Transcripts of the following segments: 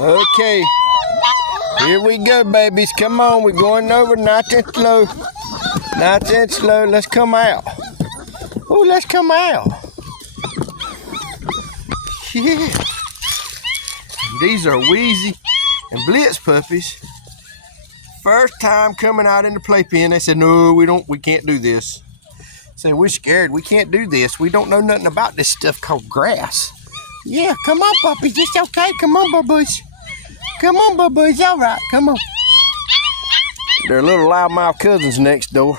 Okay. Here we go, babies. Come on, we're going over nice and slow. Nice and slow. Let's come out. Oh, let's come out. Yeah. These are Wheezey and Bliyz puppies. First time coming out in the playpen. They said, no, we can't do this. Say, we're scared. We can't do this. We don't know nothing about this stuff called grass. Yeah, come on, puppies. It's okay. Come on, bubbles. Come on, bubbles. All right. Come on. Their little loudmouth cousins next door.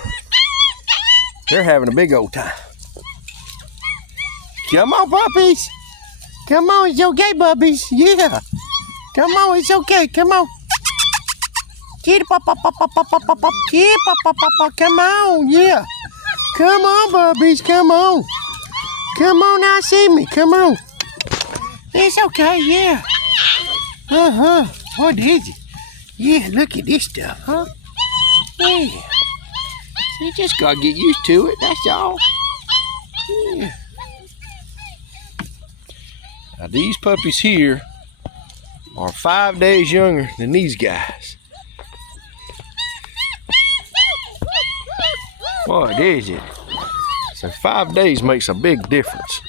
They're having a big old time. Come on, puppies. Come on, it's okay, puppies. Yeah. Come on, it's okay. Come on. Come on, yeah. Come on, puppies. Come on. Come on now, see me. Come on. It's okay, yeah. What is it? Yeah, look at this stuff, huh? Yeah. So you just gotta get used to it, that's all. Yeah. Now these puppies here are 5 days younger than these guys. What is it? So 5 days makes a big difference.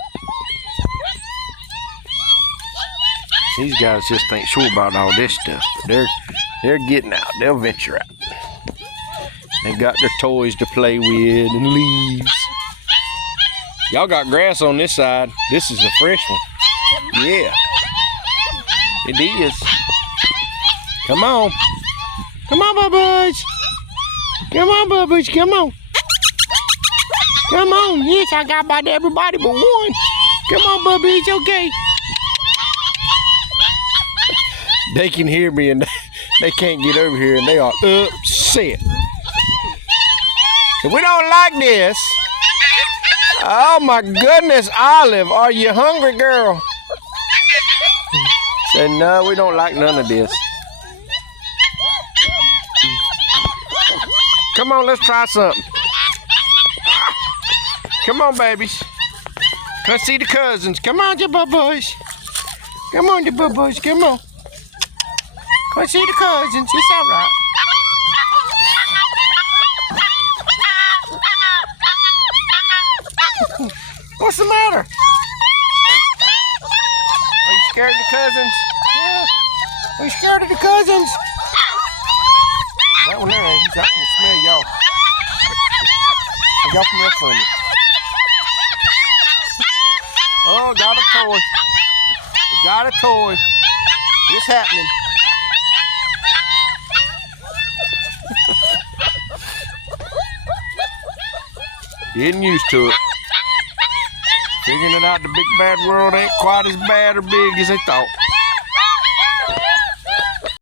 These guys just ain't sure about all this stuff. They're getting out. They'll venture out. They've got their toys to play with and leaves. Y'all got grass on this side. This is a fresh one. Yeah. It is. Come on. Come on, bubbles. Come on, bubbles. Come on. Come on. Yes, I got about everybody but one. Come on, bubbles. It's okay. They can hear me and they can't get over here and they are upset. We don't like this. Oh my goodness, Olive, are you hungry, girl? Said, no, we don't like none of this. Come on, let's try something. Come on, babies. Come see the cousins. Come on, you boys. Come on, you boys. Come on. Come see the cousins. It's all right. What's the matter? Are you scared of the cousins? Yeah. Are you scared of the cousins? That one there, he's out to smell y'all. Y'all smell funny. Oh, got a toy. We got a toy. It's happening. Getting used to it. Figuring it out, the big bad world ain't quite as bad or big as they thought.